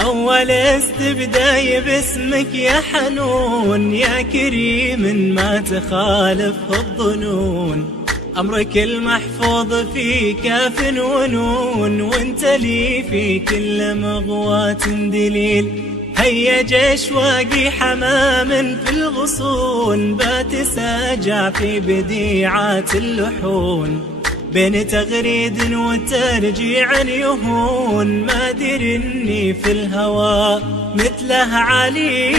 أول استبداي باسمك يا حنون، يا كريم ما تخالف الظنون. أمرك المحفوظ في كاف ونون، وانت لي في كل مغواة دليل. هيج أشواقي حمام في الغصون، بات ساجع في بديعات اللحون. بين تغريد وترجيع يهون، ما أدري إني في الهوى مثله علي.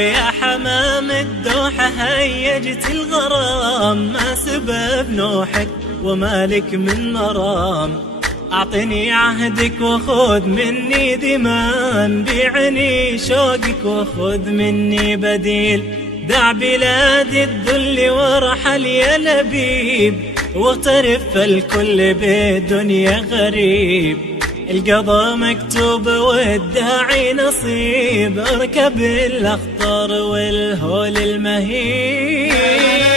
يا حمام الدوحة هيجت الغرام، ما سبب نوحك ومالك من مرام. أعطني عهدك وخذ مني ذمان، بيعني شوقك وخذ مني بديل. دع بلاد الذل وارحل يا لبيب، واغترف الكل بالدنيا غريب. القضاء مكتوب والداعي نصيب، اركب الأخطار والهول المهيب.